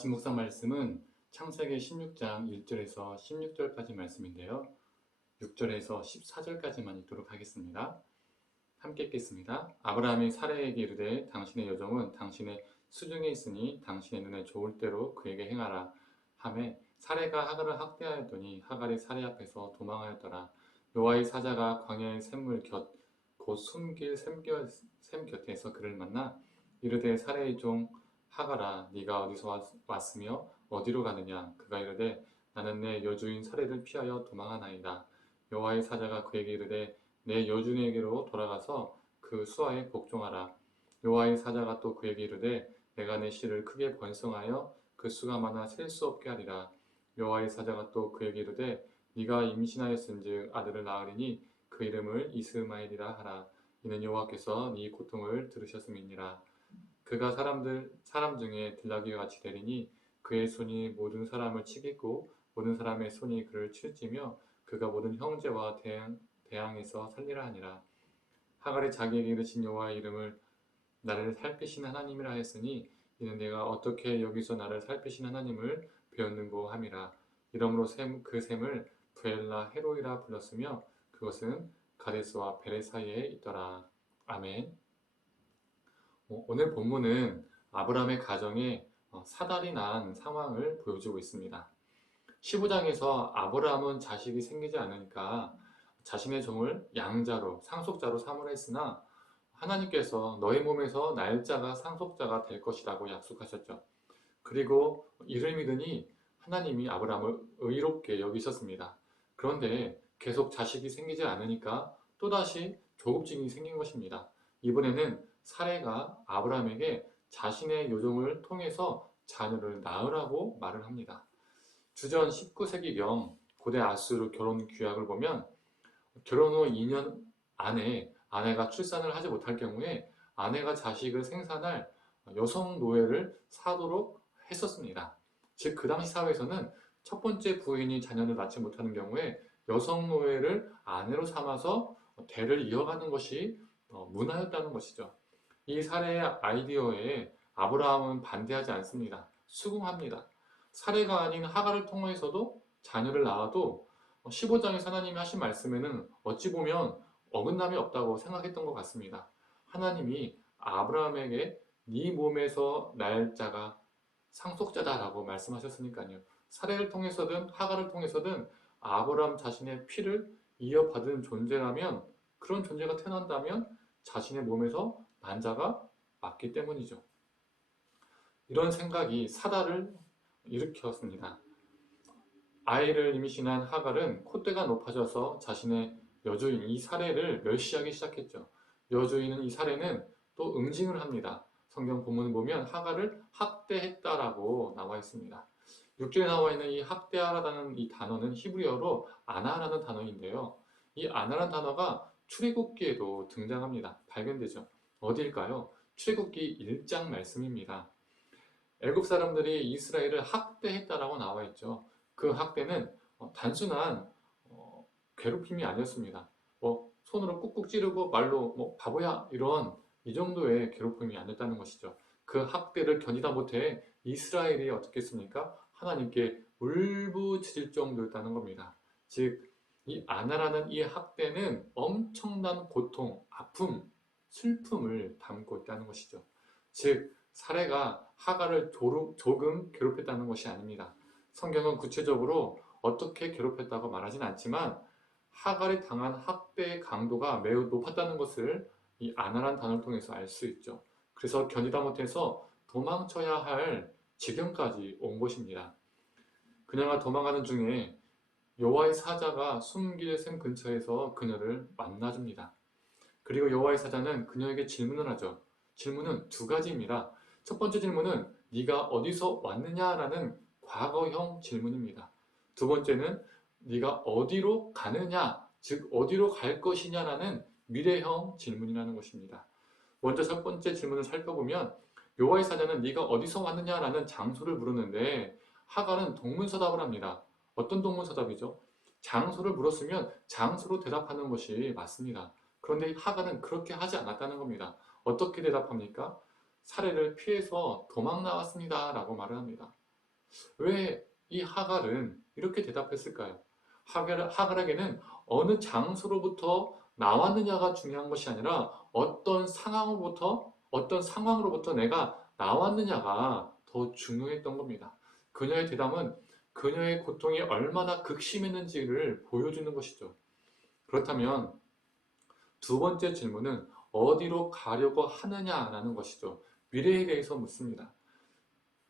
아침 묵상 말씀은 창세기 16장 1절에서 16절까지 말씀인데요. 6절에서 14절까지만 읽도록 하겠습니다. 함께 읽겠습니다. 아브라함이 사레에게 이르되 당신의 여종은 당신의 수중에 있으니 당신의 눈에 좋을 대로 그에게 행하라 하매 사레가 하갈을 학대하였더니 하갈이 사레 앞에서 도망하였더라. 여호와의 사자가 광야의 샘물 곁 곧 숨길 샘 곁에서 그를 만나 이르되 사레의 종 하갈아 네가 어디서 왔으며 어디로 가느냐. 그가 이르되 나는 내 여주인 사레를 피하여 도망하나이다. 여호와의 사자가 그에게 이르되 내 여주인에게로 돌아가서 그 수하에 복종하라. 여호와의 사자가 또 그에게 이르되 내가 내 씨를 크게 번성하여 그 수가 많아 셀 수 없게 하리라. 여호와의 사자가 또 그에게 이르되 네가 임신하였은즉 아들을 낳으리니 그 이름을 이스마엘이라 하라. 이는 여호와께서 네 고통을 들으셨음이니라. 그가 사람 중에 들나귀와 같이 되리니 그의 손이 모든 사람을 치겠고 모든 사람의 손이 그를 칠지며 그가 모든 형제와 대항에서 살리라 하니라. 하갈이 자기에게 이르신 여호와의 이름을 나를 살피신 하나님이라 하였으니 이는 내가 어떻게 여기서 나를 살피신 하나님을 배웠는고 함이라. 이러므로 그 샘을 부엘라 헤로이라 불렀으며 그것은 가데스와 베레 사이에 있더라. 아멘. 오늘 본문은 아브라함의 가정에 사달이 난 상황을 보여주고 있습니다. 15장에서 아브라함은 자식이 생기지 않으니까 자신의 종을 양자로 상속자로 삼으라 했으나 하나님께서 너의 몸에서 날짜가 상속자가 될 것이라고 약속하셨죠. 그리고 이를 믿으니 하나님이 아브라함을 의롭게 여기셨습니다. 그런데 계속 자식이 생기지 않으니까 또다시 조급증이 생긴 것입니다. 이번에는 사레가 아브라함에게 자신의 요종을 통해서 자녀를 낳으라고 말을 합니다. 주전 19세기경 고대 아수르 결혼 규약을 보면 결혼 후 2년 안에 아내가 출산을 하지 못할 경우에 아내가 자식을 생산할 여성 노예를 사도록 했었습니다. 즉 그 당시 사회에서는 첫 번째 부인이 자녀를 낳지 못하는 경우에 여성 노예를 아내로 삼아서 대를 이어가는 것이 문화였다는 것이죠. 이 사례의 아이디어에 아브라함은 반대하지 않습니다. 수긍합니다. 사례가 아닌 하갈을 통해서도 자녀를 낳아도 15장에서 하나님이 하신 말씀에는 어찌 보면 어긋남이 없다고 생각했던 것 같습니다. 하나님이 아브라함에게 네 몸에서 날 자가 상속자다라고 말씀하셨으니까요. 사례를 통해서든 하갈을 통해서든 아브라함 자신의 피를 이어받은 존재라면 그런 존재가 태어난다면 자신의 몸에서 난 자가 맞기 때문이죠. 이런 생각이 사달을 일으켰습니다. 아이를 임신한 하갈은 콧대가 높아져서 자신의 여주인 이 사례를 멸시하기 시작했죠. 여주인은 이 사례는 또 응징을 합니다. 성경 본문을 보면 하갈을 학대했다라고 나와 있습니다. 6절에 나와 있는 이 학대하라는 이 단어는 히브리어로 아나라는 단어인데요. 이 아나라는 단어가 출애굽기에도 등장합니다. 발견되죠. 어디일까요? 출애굽기 1장 말씀입니다. 애굽 사람들이 이스라엘을 학대했다라고 나와 있죠. 그 학대는 단순한 괴롭힘이 아니었습니다. 손으로 꾹꾹 찌르고 말로 바보야 이런 이 정도의 괴롭힘이 아니었다는 것이죠. 그 학대를 견디다 못해 이스라엘이 어떻게 했습니까? 하나님께 울부짖을 정도였다는 겁니다. 즉 이 아나라는 이 학대는 엄청난 고통, 아픔, 슬픔을 담고 있다는 것이죠. 즉 사례가 하갈을 조금 괴롭혔다는 것이 아닙니다. 성경은 구체적으로 어떻게 괴롭혔다고 말하진 않지만 하갈이 당한 학대의 강도가 매우 높았다는 것을 이 아나란 단어를 통해서 알 수 있죠. 그래서 견디다 못해서 도망쳐야 할 지경까지 온 것입니다. 그녀가 도망가는 중에 여호와의 사자가 숨길 샘 근처에서 그녀를 만나줍니다. 그리고 여호와의 사자는 그녀에게 질문을 하죠. 질문은 두 가지입니다. 첫 번째 질문은 네가 어디서 왔느냐라는 과거형 질문입니다. 두 번째는 네가 어디로 가느냐, 즉 어디로 갈 것이냐라는 미래형 질문이라는 것입니다. 먼저 첫 번째 질문을 살펴보면 여호와의 사자는 네가 어디서 왔느냐라는 장소를 물었는데 하갈은 동문서답을 합니다. 어떤 동문서답이죠? 장소를 물었으면 장소로 대답하는 것이 맞습니다. 그런데 하갈은 그렇게 하지 않았다는 겁니다. 어떻게 대답합니까? 사례를 피해서 도망 나왔습니다 라고 말을 합니다. 왜 이 하갈은 이렇게 대답했을까요? 하갈에게는 어느 장소로부터 나왔느냐가 중요한 것이 아니라 어떤 상황으로부터 내가 나왔느냐가 더 중요했던 겁니다. 그녀의 대답은 그녀의 고통이 얼마나 극심했는지를 보여주는 것이죠. 그렇다면 두 번째 질문은 어디로 가려고 하느냐라는 것이죠. 미래에 대해서 묻습니다.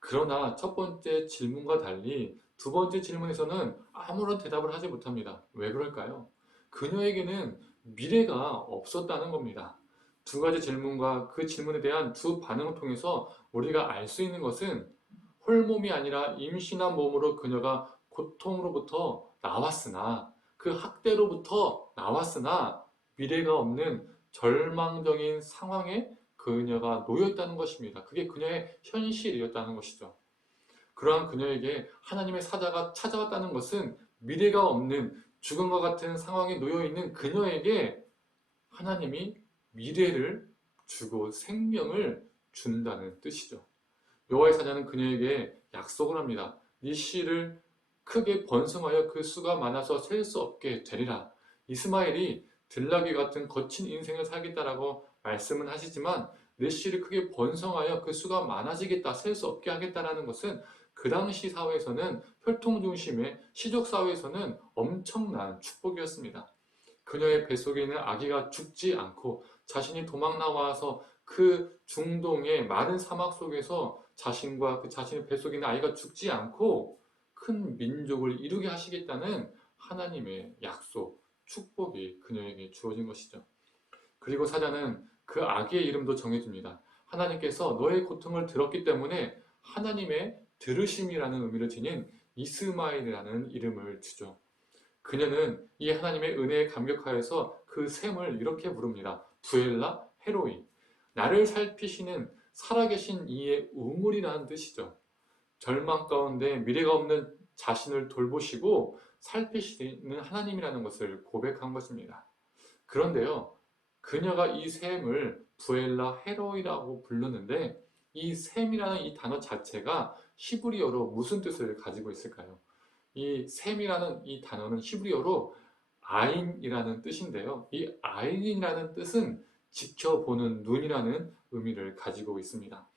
그러나 첫 번째 질문과 달리 두 번째 질문에서는 아무런 대답을 하지 못합니다. 왜 그럴까요? 그녀에게는 미래가 없었다는 겁니다. 두 가지 질문과 그 질문에 대한 두 반응을 통해서 우리가 알 수 있는 것은 홀몸이 아니라 임신한 몸으로 그녀가 고통으로부터 나왔으나 그 학대로부터 나왔으나 미래가 없는 절망적인 상황에 그녀가 놓였다는 것입니다. 그게 그녀의 현실이었다는 것이죠. 그러한 그녀에게 하나님의 사자가 찾아왔다는 것은 미래가 없는 죽음과 같은 상황에 놓여 있는 그녀에게 하나님이 미래를 주고 생명을 준다는 뜻이죠. 여호와의 사자는 그녀에게 약속을 합니다. 네 씨를 크게 번성하여 그 수가 많아서 셀 수 없게 되리라. 이스마엘이 들나귀 같은 거친 인생을 살겠다라고 말씀은 하시지만 내 씨를 크게 번성하여 그 수가 많아지겠다, 셀 수 없게 하겠다라는 것은 그 당시 사회에서는 혈통 중심의 시족 사회에서는 엄청난 축복이었습니다. 그녀의 뱃속에 있는 아기가 죽지 않고 자신이 도망 나와서 그 중동의 마른 사막 속에서 자신과 그 자신의 뱃속에 있는 아이가 죽지 않고 큰 민족을 이루게 하시겠다는 하나님의 약속, 축복이 그녀에게 주어진 것이죠. 그리고 사자는 그 아기의 이름도 정해줍니다. 하나님께서 너의 고통을 들었기 때문에 하나님의 들으심이라는 의미를 지닌 이스마엘이라는 이름을 주죠. 그녀는 이 하나님의 은혜에 감격하여서 그 샘을 이렇게 부릅니다. 부엘라 헤로이. 나를 살피시는 살아계신 이의 우물이라는 뜻이죠. 절망 가운데 미래가 없는 자신을 돌보시고 살피시는 하나님이라는 것을 고백한 것입니다. 그런데요, 그녀가 이 샘을 부엘라 헤로이라고 부르는데 이 샘이라는 이 단어 자체가 히브리어로 무슨 뜻을 가지고 있을까요? 이 샘이라는 이 단어는 히브리어로 아인이라는 뜻인데요. 이 아인이라는 뜻은 지켜보는 눈이라는 의미를 가지고 있습니다.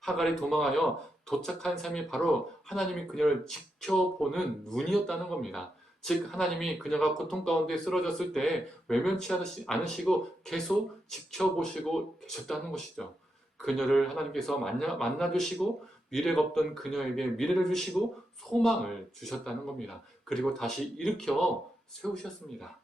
하갈이 도망하여 도착한 샘이 바로 하나님이 그녀를 지켜보는 눈이었다는 겁니다. 즉 하나님이 그녀가 고통 가운데 쓰러졌을 때 외면치 않으시고 계속 지켜보시고 계셨다는 것이죠. 그녀를 하나님께서 만나주시고 미래가 없던 그녀에게 미래를 주시고 소망을 주셨다는 겁니다. 그리고 다시 일으켜 세우셨습니다.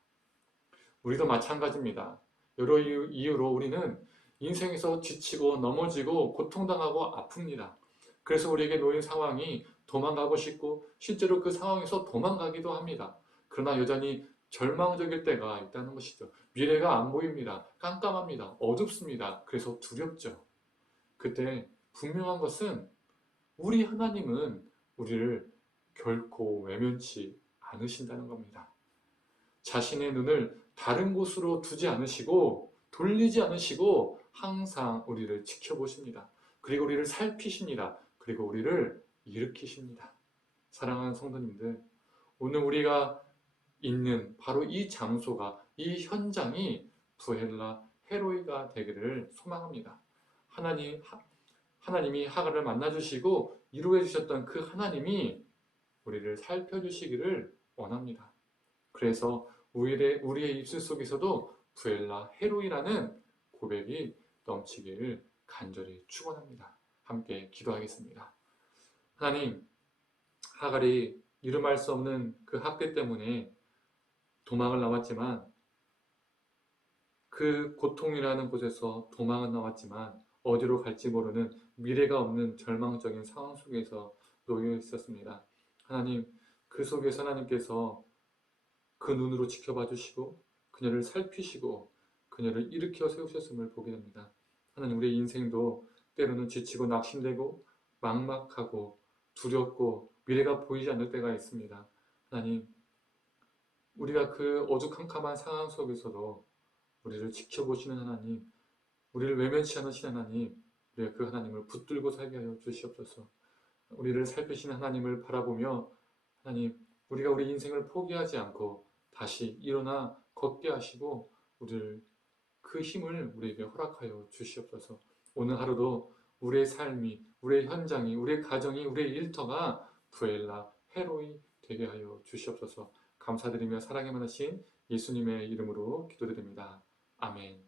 우리도 마찬가지입니다. 여러 이유로 우리는 인생에서 지치고 넘어지고 고통당하고 아픕니다. 그래서 우리에게 놓인 상황이 도망가고 싶고 실제로 그 상황에서 도망가기도 합니다. 그러나 여전히 절망적일 때가 있다는 것이죠. 미래가 안 보입니다. 깜깜합니다. 어둡습니다. 그래서 두렵죠. 그때 분명한 것은 우리 하나님은 우리를 결코 외면치 않으신다는 겁니다. 자신의 눈을 다른 곳으로 두지 않으시고 돌리지 않으시고 항상 우리를 지켜보십니다. 그리고 우리를 살피십니다. 그리고 우리를 일으키십니다. 사랑하는 성도님들, 오늘 우리가 있는 바로 이 장소가, 이 현장이 부엘라 헤로이가 되기를 소망합니다. 하나님이 하갈을 만나주시고 이루어 주셨던 그 하나님이 우리를 살펴주시기를 원합니다. 그래서 우리의 입술 속에서도 부엘라 헤로이라는 고백이 넘치기를 간절히 축원합니다. 함께 기도하겠습니다. 하나님, 하갈이 이름할 수 없는 그 학대 때문에 도망을 나왔지만 그 고통이라는 곳에서 도망은 나왔지만 어디로 갈지 모르는 미래가 없는 절망적인 상황 속에서 놓여 있었습니다. 하나님, 그 속에서 하나님께서 그 눈으로 지켜봐 주시고 그녀를 살피시고 그녀를 일으켜 세우셨음을 보게 됩니다. 하나님, 우리의 인생도 때로는 지치고 낙심되고 막막하고 두렵고 미래가 보이지 않을 때가 있습니다. 하나님, 우리가 그 어두컴컴한 상황 속에서도 우리를 지켜보시는 하나님, 우리를 외면치 않으시는 하나님, 우리가 그 하나님을 붙들고 살게 하여 주시옵소서. 우리를 살피시는 하나님을 바라보며 하나님, 우리가 우리 인생을 포기하지 않고 다시 일어나 걷게 하시고 우리를 그 힘을 우리에게 허락하여 주시옵소서. 오늘 하루도 우리의 삶이, 우리의 현장이, 우리의 가정이, 우리의 일터가 부엘라, 헤로이 되게 하여 주시옵소서. 감사드리며 사랑에 많으신 예수님의 이름으로 기도드립니다. 아멘.